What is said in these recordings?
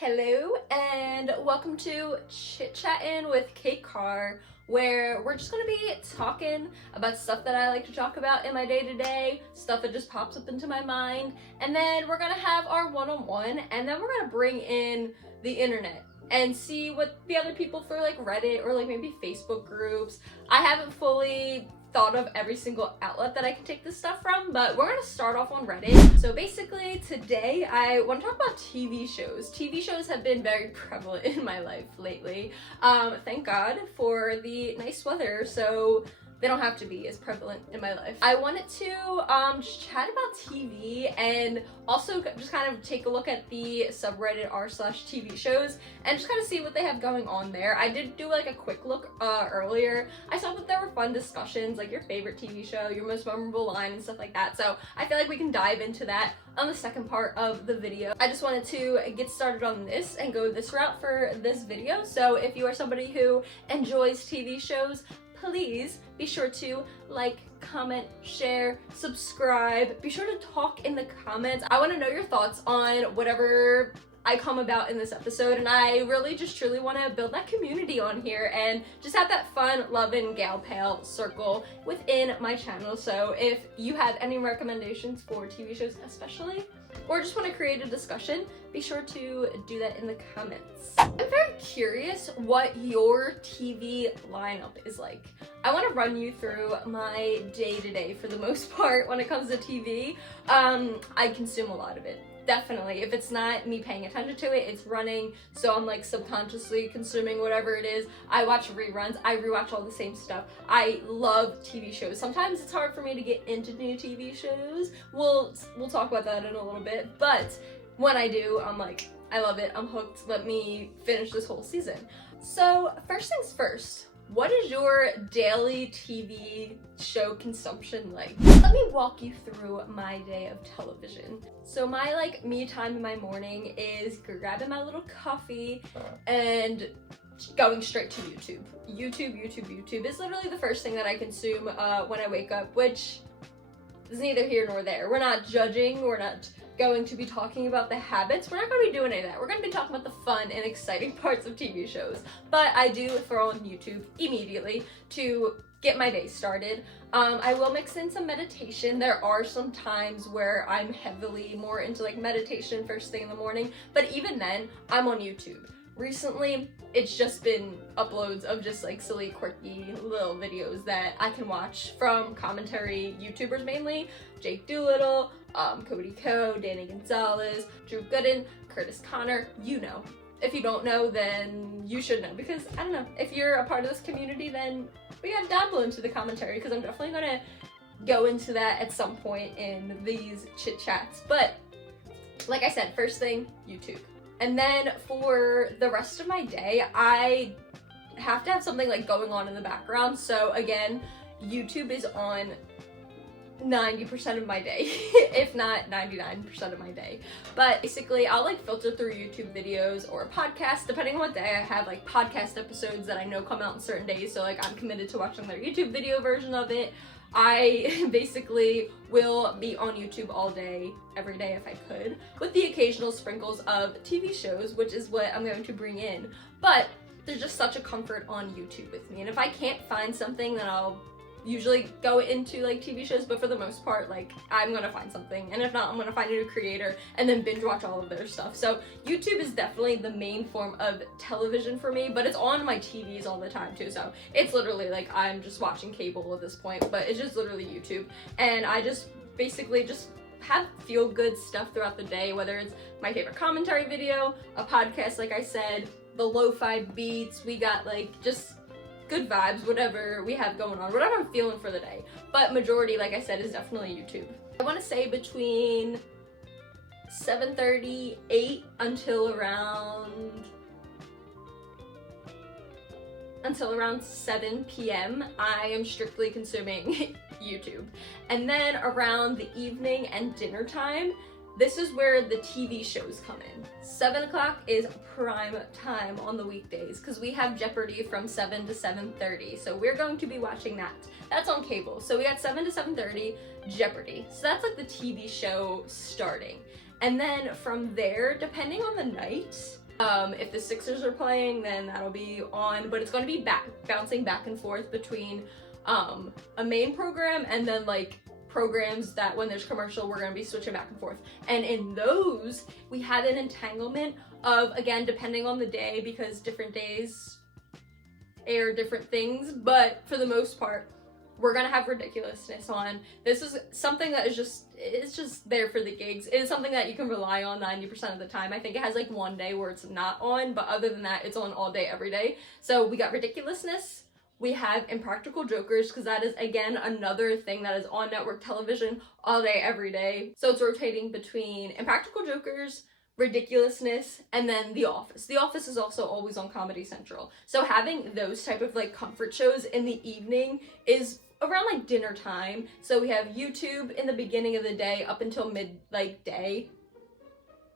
Hello and welcome to Chit Chattin with Carr, where we're just gonna be talking about stuff that I like to talk about in my day-to-day, stuff that just pops up into my mind, and then we're gonna have our one-on-one, and then we're gonna bring in the internet and see what the other people for like Reddit or like maybe Facebook groups. I haven't fully thought of every single outlet that I can take this stuff from, but we're gonna start off on Reddit. So basically today I want to talk about TV shows. TV shows have been very prevalent in my life lately. Thank God for the nice weather, so they don't have to be as prevalent in my life. I wanted to just chat about TV and also just kind of take a look at the subreddit r/TvShows and just kind of see what they have going on there. I did do like a quick look earlier. I saw that there were fun discussions, like your favorite TV show, your most memorable line, and stuff like that. So I feel like we can dive into that on the second part of the video. I just wanted to get started on this and go this route for this video. So if you are somebody who enjoys TV shows, please be sure to like, comment, share, subscribe. Be sure to talk in the comments. I want to know your thoughts on whatever I come about in this episode, and I really just truly want to build that community on here and just have that fun, loving gal pal circle within my channel. So if you have any recommendations for TV shows especially, or just want to create a discussion, be sure to do that in the comments. I'm very curious what your TV lineup is like. I want to run you through my day-to-day for the most part when it comes to TV. I consume a lot of it. Definitely. If it's not me paying attention to it, it's running, so I'm like subconsciously consuming whatever it is. I watch reruns. I rewatch all the same stuff. I love TV shows. Sometimes it's hard for me to get into new TV shows. We'll talk about that in a little bit, but when I do, I'm like, I love it. I'm hooked. Let me finish this whole season. So first things first, what is your daily TV show consumption like? Let me walk you through my day of television. So my me time in my morning is grabbing my little coffee and going straight to YouTube. YouTube is literally the first thing that I consume when I wake up, which is neither here nor there. We're not judging, we're not going to be talking about the habits. We're not going to be doing any of that. We're going to be talking about the fun and exciting parts of TV shows. But I do throw on YouTube immediately to get my day started. I will mix in some meditation. There are some times where I'm heavily more into like meditation first thing in the morning, but even then, I'm on YouTube. Recently, it's just been uploads of just like silly, quirky little videos that I can watch from commentary YouTubers mainly. Jake Doolittle, Cody Ko, Danny Gonzalez, Drew Gooden, Curtis Connor, you know. If you don't know, then you should know, because I don't know, if you're a part of this community, then we gotta dabble into the commentary, because I'm definitely gonna go into that at some point in these chit chats. But like I said, first thing, YouTube. And then for the rest of my day, I have to have something like going on in the background. So again, YouTube is on 90% of my day, if not 99% of my day. But basically, I'll like filter through YouTube videos or podcasts, depending on what day I have like podcast episodes that I know come out on certain days. So like I'm committed to watching their YouTube video version of it. I basically will be on YouTube all day, every day if I could, with the occasional sprinkles of TV shows, which is what I'm going to bring in. But there's just such a comfort on YouTube with me. And if I can't find something, then I'll usually go into like TV shows, but for the most part, like I'm gonna find something, and if not, I'm gonna find a new creator and then binge watch all of their stuff. So YouTube is definitely the main form of television for me, but it's on my TVs all the time too, so it's literally like I'm just watching cable at this point, but it's just literally YouTube. And I just basically just have feel good stuff throughout the day, whether it's my favorite commentary video, a podcast like I said, the lo-fi beats, we got like just good vibes, whatever we have going on, whatever I'm feeling for the day. But majority, like I said, is definitely YouTube. I want to say between 7:30, 8 until around 7 p.m. I am strictly consuming YouTube. And then around the evening and dinner time, this is where the TV shows come in. 7 o'clock is prime time on the weekdays because we have Jeopardy from 7 to 7:30. So we're going to be watching that. That's on cable. So we got 7 to 7:30 Jeopardy. So that's like the TV show starting. And then from there, depending on the night, If the Sixers are playing, then that'll be on, but it's going to be bouncing back and forth between a main program and then like programs that when there's commercial, we're going to be switching back and forth. And in those, we had an entanglement of, again, depending on the day, because different days air different things, but for the most part, we're gonna have ridiculousness on. This is something that is it's just there for the gigs. It is something that you can rely on 90% of the time. I think it has like one day where it's not on, but other than that, it's on all day, every day. So we got ridiculousness. We have Impractical Jokers, because that is, again, another thing that is on network television all day, every day. So it's rotating between Impractical Jokers, ridiculousness, and then The Office. The Office is also always on Comedy Central. So having those type of like comfort shows in the evening is around like dinner time. So we have YouTube in the beginning of the day up until day.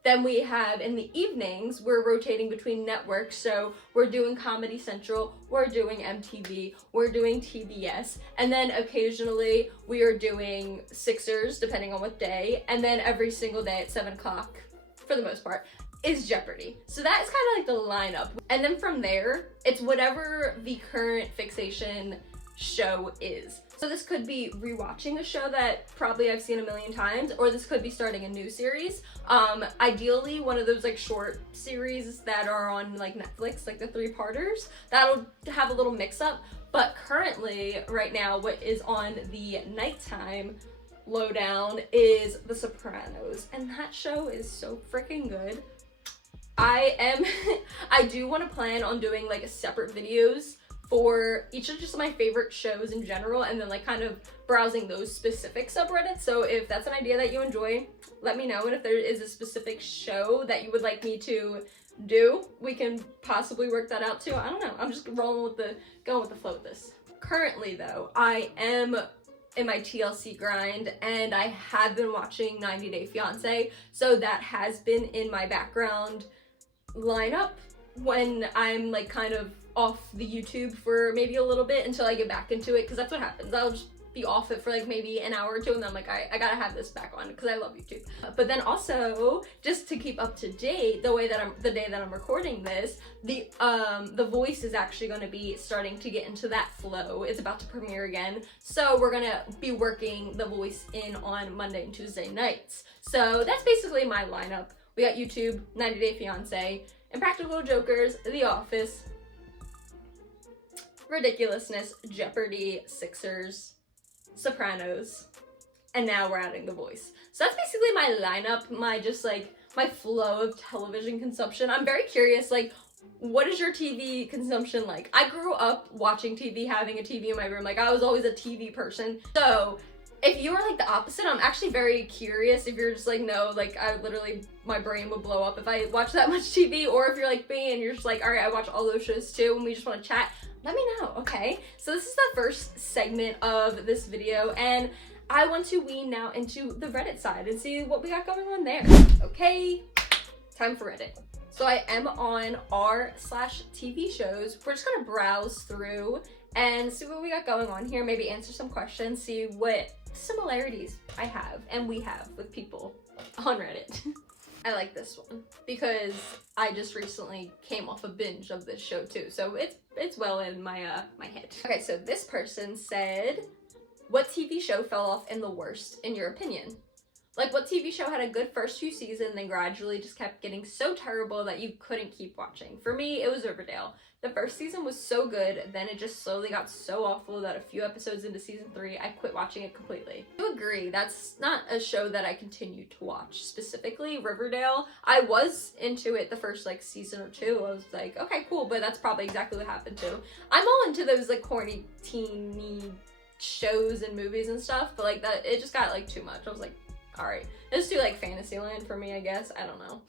Then we have in the evenings, we're rotating between networks. So we're doing Comedy Central, we're doing MTV, we're doing TBS, and then occasionally we are doing Sixers, depending on what day. And then every single day at 7 o'clock, for the most part, is Jeopardy. So that is kind of like the lineup. And then from there, it's whatever the current fixation show is. So this could be rewatching a show that probably I've seen a million times, or this could be starting a new series. Ideally, one of those like short series that are on like Netflix, like the 3-parters, that'll have a little mix up. But currently, right now, what is on the nighttime lowdown is The Sopranos, and that show is so freaking good. I do want to plan on doing like separate videos for each of just my favorite shows in general, and then like kind of browsing those specific subreddits. So if that's an idea that you enjoy, let me know. And if there is a specific show that you would like me to do, we can possibly work that out too. I don't know. I'm just going with the flow with this. Currently though, I am in my TLC grind, and I have been watching 90 Day Fiancé, so that has been in my background lineup when I'm like kind of off the YouTube for maybe a little bit until I get back into it, because that's what happens. I'll just be off it for like maybe an hour or two, and then I'm like, I gotta have this back on because I love YouTube. But then also, just to keep up to date, the day that I'm recording this, the Voice is actually going to be starting to get into that flow. It's about to premiere again, so we're gonna be working The Voice in on Monday and Tuesday nights. So that's basically my lineup. We got YouTube, 90 Day Fiancé, Impractical Jokers, The Office, Ridiculousness, Jeopardy, Sixers, Sopranos, and now we're adding The Voice. So that's basically my lineup, my flow of television consumption. I'm very curious, like, what is your TV consumption like? I grew up watching TV, having a TV in my room. Like, I was always a TV person. So if you are like the opposite, I'm actually very curious if you're just like, no, like my brain would blow up if I watch that much TV, or if you're like me and you're just like, all right, I watch all those shows too, and we just want to chat. Let me know, okay? So this is the first segment of this video, and I want to wean now into the Reddit side and see what we got going on there. Okay, time for Reddit. So I am on r/TvShows. We're just gonna browse through and see what we got going on here, maybe answer some questions, see what similarities I have and we have with people on Reddit. I like this one because I just recently came off a binge of this show too, so it's well in my my head. Okay, so this person said, what TV show fell off in the worst in your opinion? Like, what TV show had a good first few seasons and then gradually just kept getting so terrible that you couldn't keep watching? For me, it was Riverdale. The first season was so good, then it just slowly got so awful that a few episodes into season 3, I quit watching it completely. I agree, that's not a show that I continue to watch. Specifically, Riverdale, I was into it the first like season or 2. I was like, okay, cool, but that's probably exactly what happened too. I'm all into those like corny, teeny shows and movies and stuff, but like that, it just got like too much. I was like, all right, let's do like Fantasyland for me, I guess. I don't know.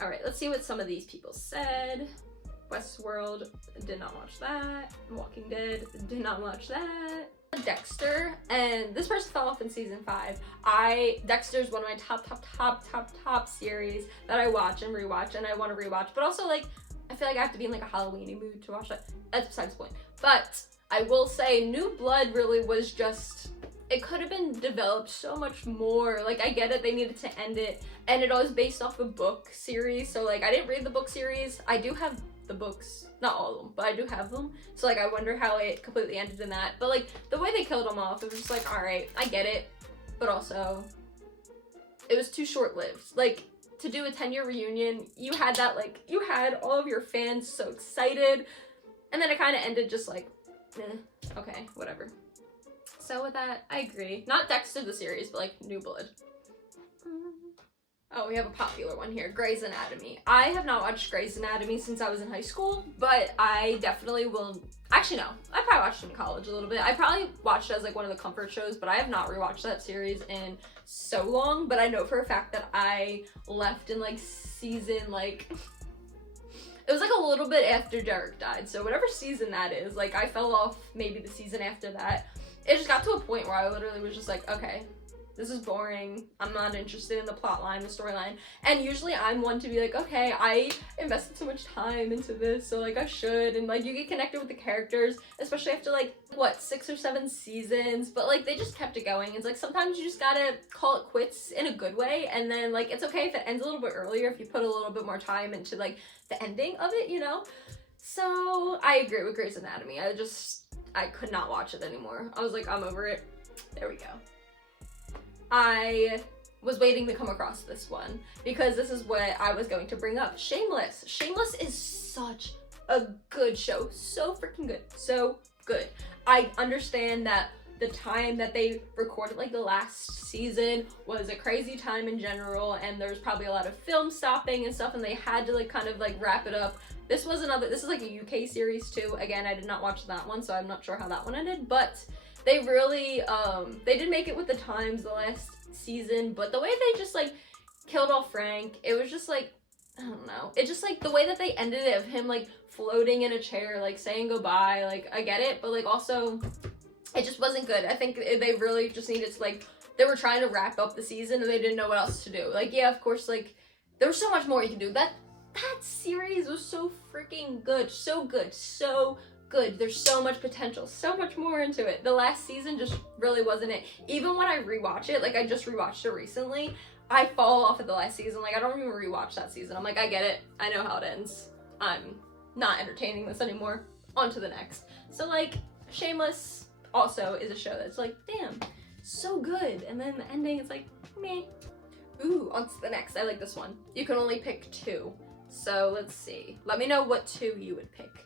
All right, let's see what some of these people said. Westworld, did not watch that. Walking Dead, did not watch that. Dexter, and this person fell off in season 5. Dexter is one of my top series that I watch and rewatch, and I want to rewatch, but also like, I feel like I have to be in like a Halloween-y mood to watch that. That's besides the point. But I will say New Blood really was just it could have been developed so much more. Like, I get it, they needed to end it, and it was based off a book series, so like I didn't read the book series. I do have the books, not all of them, but I do have them, so like I wonder how it completely ended in that. But like the way they killed him off, it was just like, all right, I get it, but also it was too short-lived. Like, to do a 10-year reunion, you had that, like, you had all of your fans so excited, and then it kind of ended just like, okay, whatever. So with that, I agree. Not Dexter the series, but like New Blood. Oh, we have a popular one here, Grey's Anatomy. I have not watched Grey's Anatomy since I was in high school, but I definitely will. Actually, no. I probably watched it in college a little bit. I probably watched it as like one of the comfort shows, but I have not rewatched that series in so long. But I know for a fact that I left in like season like it was like a little bit after Derek died. So whatever season that is, like I fell off maybe the season after that. It just got to a point where I literally was just like, okay, this is boring. I'm not interested in the plot line, the storyline. And usually I'm one to be like, okay, I invested so much time into this, so like I should. And like you get connected with the characters, especially after like, what, 6 or 7 seasons. But like they just kept it going. It's like sometimes you just gotta call it quits in a good way. And then like it's okay if it ends a little bit earlier, if you put a little bit more time into like the ending of it, you know? So I agree with Grey's Anatomy. I could not watch it anymore. I was like, I'm over it. There we go. I was waiting to come across this one because this is what I was going to bring up. Shameless. Shameless is such a good show. So freaking good. So good. I understand that the time that they recorded like the last season was a crazy time in general, and there's probably a lot of film stopping and stuff, and they had to like kind of like wrap it up. This is like a UK series too. Again, I did not watch that one, so I'm not sure how that one ended, but they really, they did make it with the times the last season, but the way they just like killed off Frank, it was just like, I don't know. It just like the way that they ended it of him like floating in a chair, like saying goodbye, like I get it, but like also it just wasn't good. I think they really just needed to like, they were trying to wrap up the season and they didn't know what else to do. Like, yeah, of course, like there was so much more you can do. That series was so freaking good. So good. So good. There's so much potential. So much more into it. The last season just really wasn't it. Even when I rewatch it, like I just rewatched it recently, I fall off at the last season. Like I don't even rewatch that season. I'm like, I get it. I know how it ends. I'm not entertaining this anymore. On to the next. So like, Shameless also is a show that's like, damn, so good. And then the ending is like, meh. Ooh, on to the next. I like this one. You can only pick 2. So let's see. Let me know what 2 you would pick.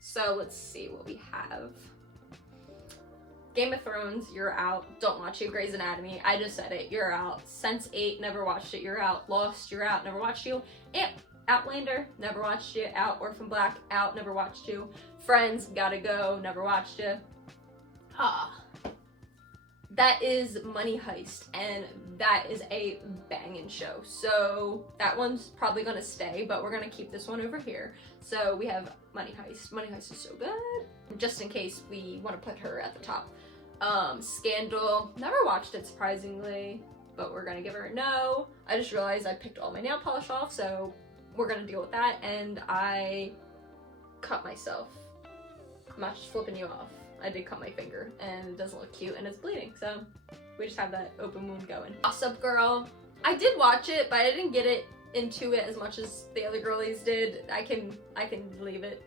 So let's see what we have. Game of Thrones, you're out. Don't watch it. Grey's Anatomy, I just said it. You're out. Sense8, never watched it. You're out. Lost, you're out. Never watched you. Outlander, never watched you. Out. Orphan Black, out. Never watched you. Friends, gotta go. Never watched you. That is Money Heist, and that is a banging show. So that one's probably gonna stay, but we're gonna keep this one over here. So we have Money Heist. Money Heist is so good. Just in case we want to put her at the top. Scandal, never watched it surprisingly, but we're gonna give her a no. I just realized I picked all my nail polish off, so we're gonna deal with that. And I cut myself. I'm not just flipping you off. I did cut my finger and it doesn't look cute and it's bleeding, so we just have that open wound going. Gossip Girl, I did watch it, but I didn't get it into it as much as the other girlies did. I can leave it.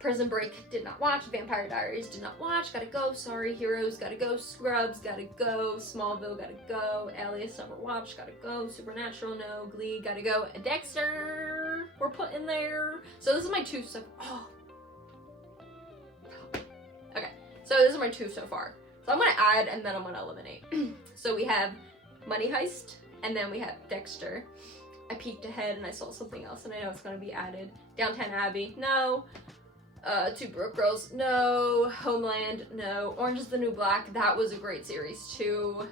Prison Break, did not watch. Vampire Diaries, did not watch. Gotta go. Sorry Heroes, gotta go. Scrubs, gotta go. Smallville, gotta go. Alias, never watched, gotta go. Supernatural, no. Glee, gotta go. And Dexter, we're put in there. So this is my 2 so. Oh. Okay, so this is my 2 so far. So I'm gonna add and then I'm gonna eliminate. So we have Money Heist and then we have Dexter. I peeked ahead and I saw something else and I know it's gonna be added. Downton Abbey, no. 2 Broke Girls, no. Homeland, no. Orange is the New Black, that was a great series too.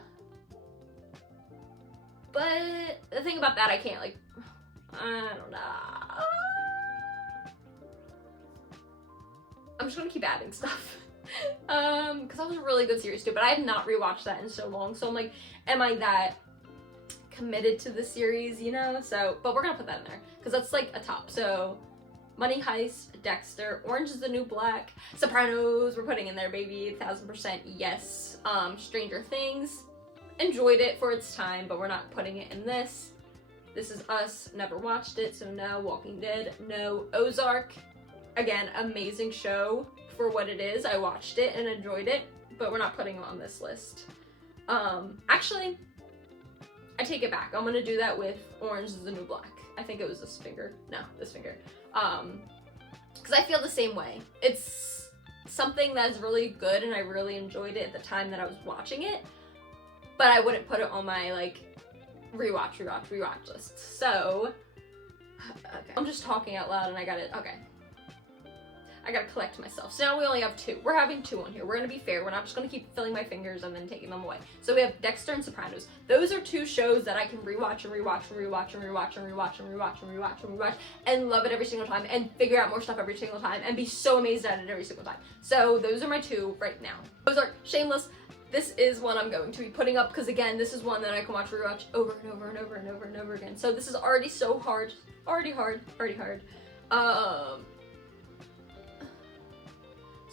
But the thing about that, I can't like, I don't know. I'm just gonna keep adding stuff. Because that was a really good series too, but I have not rewatched that in so long, so I'm like, am I that committed to the series, you know? So, but we're gonna put that in there, because that's like a top. So, Money Heist, Dexter, Orange is the New Black, Sopranos, we're putting in there, baby, 1000% yes. Stranger Things, enjoyed it for its time, but we're not putting it in this. This Is Us, never watched it, so no. Walking Dead, no. Ozark, again, amazing show for what it is. I watched it and enjoyed it, but we're not putting it on this list. Actually, I take it back. I'm gonna do that with Orange is the New Black. I think it was this finger. No, this finger. Because I feel the same way. It's something that's really good and I really enjoyed it at the time that I was watching it, but I wouldn't put it on my, like, rewatch list. So, okay. I'm just talking out loud and I gotta collect myself. So now we only have 2. We're having 2 on here. We're gonna be fair. We're not just gonna keep filling my fingers and then taking them away. So we have Dexter and Sopranos. Those are 2 shows that I can rewatch and love it every single time and figure out more stuff every single time and be so amazed at it every single time. So those are my 2 right now. Those are Shameless. This is one I'm going to be putting up because, again, this is one that I can rewatch over and over and over and over and over again. So this is already so hard. Already hard.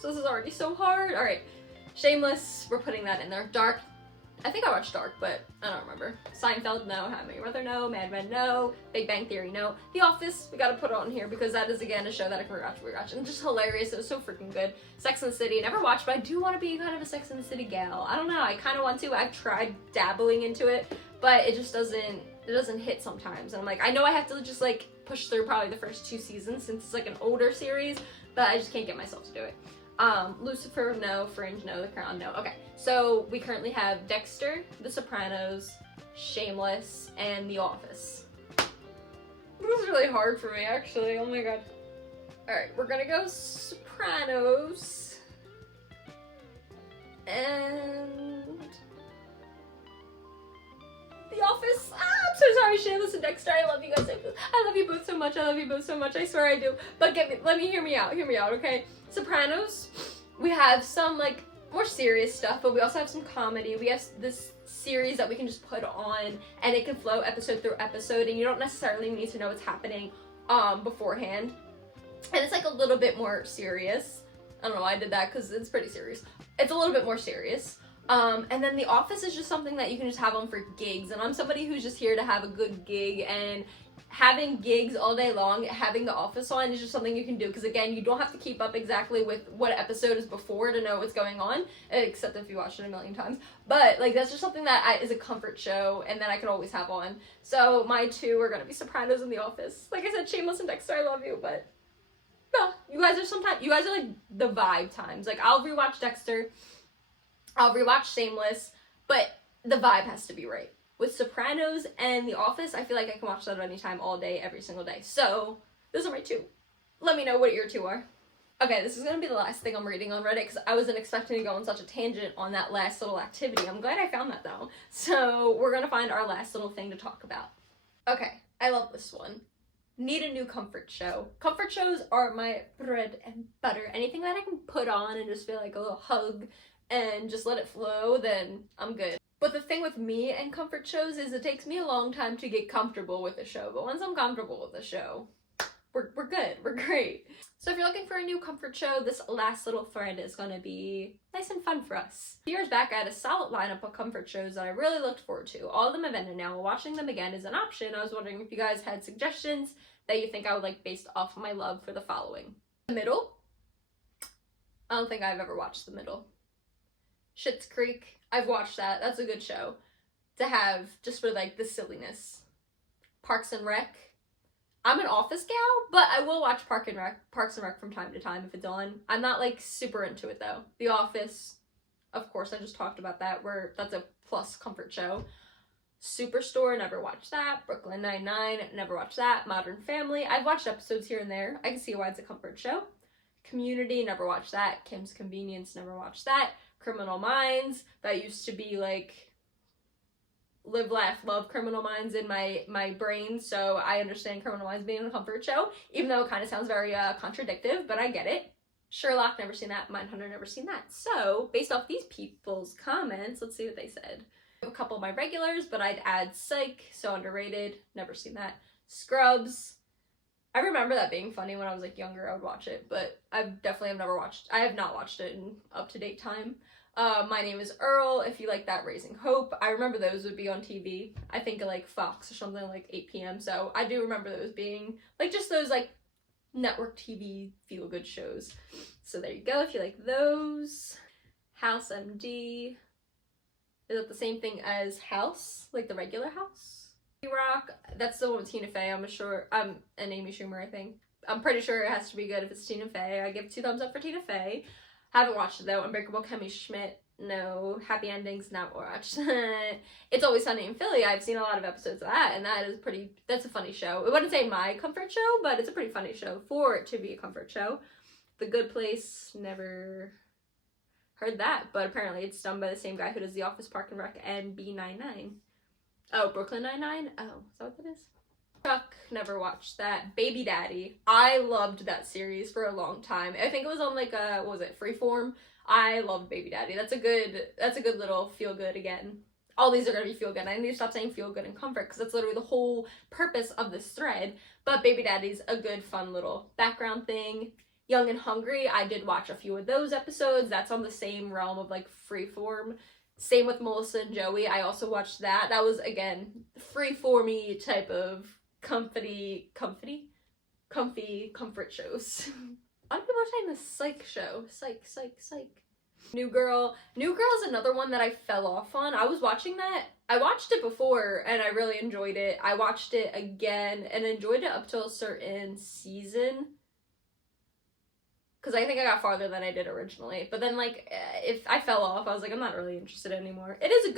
So this is already so hard. Alright. Shameless, we're putting that in there. Dark. I think I watched Dark, but I don't remember. Seinfeld, no. How I Met Your Mother, no. Mad Men, no. Big Bang Theory, no. The Office, we gotta put it on here because that is, again, a show that I can rewatch. And just hilarious. It was so freaking good. Sex and the City, never watched, but I do want to be kind of a Sex and the City gal. I don't know. I kind of want to. I've tried dabbling into it, but it just doesn't hit sometimes. And I'm like, I know I have to just, like, push through probably the first 2 seasons since it's, like, an older series, but I just can't get myself to do it. Lucifer, no. Fringe, no. The Crown, no. Okay, so we currently have Dexter, The Sopranos, Shameless, and The Office. This is really hard for me, actually. Oh my god. Alright, we're gonna go Sopranos. And The Office. I'm so sorry, Shameless and Dexter. I love you guys. I love you both so much. I swear I do. But let me hear me out, okay? Sopranos, we have some, like, more serious stuff, but we also have some comedy. We have this series that we can just put on, and it can flow episode through episode, and you don't necessarily need to know what's happening beforehand. And it's, like, a little bit more serious. I don't know why I did that, because it's pretty serious. It's a little bit more serious. And then The Office is just something that you can just have on for gigs, and I'm somebody who's just here to have a good gig, and having gigs all day long, having The Office on is just something you can do, because again, you don't have to keep up exactly with what episode is before to know what's going on, except if you watched it a million times, but, like, that's just something that is a comfort show, and that I could always have on. So my 2 are gonna be Sopranos and The Office. Like I said, Shameless and Dexter, I love you, but no, you guys are like the vibe times. Like, I'll rewatch Dexter, I'll rewatch Shameless, but the vibe has to be right. With Sopranos and The Office, I feel like I can watch that at any time, all day, every single day. So, those are my 2. Let me know what your 2 are. Okay, this is going to be the last thing I'm reading on Reddit, because I wasn't expecting to go on such a tangent on that last little activity. I'm glad I found that, though. So, we're going to find our last little thing to talk about. Okay, I love this one. Need a new comfort show. Comfort shows are my bread and butter. Anything that I can put on and just feel like a little hug and just let it flow, then I'm good. But the thing with me and comfort shows is it takes me a long time to get comfortable with a show. But once I'm comfortable with a show, we're good. We're great. So if you're looking for a new comfort show, this last little thread is going to be nice and fun for us. A few years back, I had a solid lineup of comfort shows that I really looked forward to. All of them have ended now. Watching them again is an option. I was wondering if you guys had suggestions that you think I would like based off of my love for the following. The Middle. I don't think I've ever watched The Middle. Schitt's Creek. I've watched that. That's a good show to have just for, like, the silliness. Parks and Rec. I'm an Office gal, but I will watch Parks and Rec from time to time if it's on. I'm not, like, super into it, though. The Office, of course, I just talked about that, where that's a plus comfort show. Superstore, never watched that. Brooklyn Nine-Nine, never watched that. Modern Family, I've watched episodes here and there. I can see why it's a comfort show. Community, never watched that. Kim's Convenience, never watched that. Criminal Minds, that used to be like Live, Laugh, Love Criminal Minds in my brain, so I understand Criminal Minds being a comfort show, even though it kind of sounds very contradictive, but I get it. Sherlock, never seen that. Mindhunter, never seen that. So, based off these people's comments, let's see what they said. I have a couple of my regulars, but I'd add Psych, so underrated, never seen that. Scrubs, I remember that being funny when I was like younger. I would watch it, but I have not watched it in up-to-date time. My Name is Earl, if you like that, Raising Hope. I remember those would be on TV. I think like Fox or something, like 8 p.m. So I do remember those being like just those like network TV feel-good shows. So there you go, if you like those. House MD. Is that the same thing as House? Like the regular House? Rock, that's the one with Tina Fey, and Amy Schumer, I think. I'm pretty sure it has to be good if it's Tina Fey. I give 2 thumbs up for Tina Fey. Haven't watched it though. Unbreakable Kimmy Schmidt, no. Happy Endings, not watched. It's Always Sunny in Philly. I've seen a lot of episodes of that, and that's a funny show. I wouldn't say my comfort show, but it's a pretty funny show for it to be a comfort show. The Good Place, never heard that, but apparently it's done by the same guy who does The Office, Park and Rec, and B99. Oh, Brooklyn Nine-Nine? Oh, is that what that is? Chuck, never watched that. Baby Daddy. I loved that series for a long time. I think it was on like what was it, Freeform? I loved Baby Daddy. That's a good little feel good again. All these are gonna be feel good. I need to stop saying feel good and comfort because that's literally the whole purpose of this thread. But Baby Daddy's a good, fun little background thing. Young and Hungry, I did watch a few of those episodes. That's on the same realm of like Freeform. Same with Melissa and Joey. I also watched that. That was, again, free-for-me type of comfy comfort shows. A lot of people are saying the Psych show. Psych. New Girl. New Girl is another one that I fell off on. I was watching that. I watched it before, and I really enjoyed it. I watched it again, and enjoyed it up to a certain season. Because I think I got farther than I did originally. But then, like, if I fell off, I was like, I'm not really interested anymore. It's a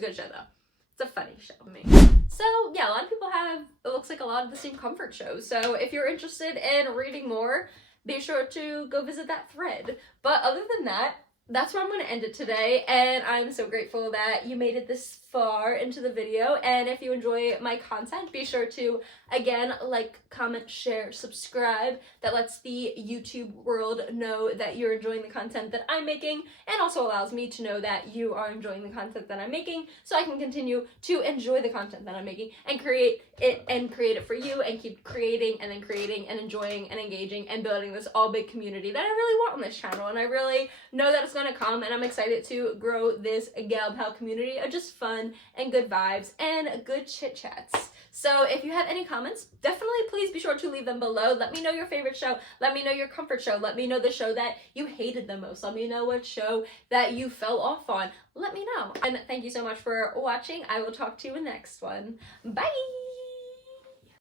good show, though. It's a funny show to me. So, yeah, a lot of people have, it looks like a lot of the same comfort shows. So, if you're interested in reading more, be sure to go visit that thread. But other than that, that's where I'm going to end it today, and I'm so grateful that you made it this far into the video. And if you enjoy my content, be sure to, again, like, comment, share, subscribe. That lets the YouTube world know that you're enjoying the content that I'm making, and also allows me to know that you are enjoying the content that I'm making, so I can continue to enjoy the content that I'm making and create it for you, and keep creating and enjoying and engaging and building this all big community that I really want on this channel. And I really know that it's gonna come, and I'm excited to grow this gal pal community of just fun and good vibes and good chit chats. So if you have any comments, definitely please be sure to leave them below. Let me know your favorite show. Let me know your comfort show. Let me know the show that you hated the most. Let me know what show that you fell off on. Let me know. And thank you so much for watching. I will talk to you in the next one. Bye!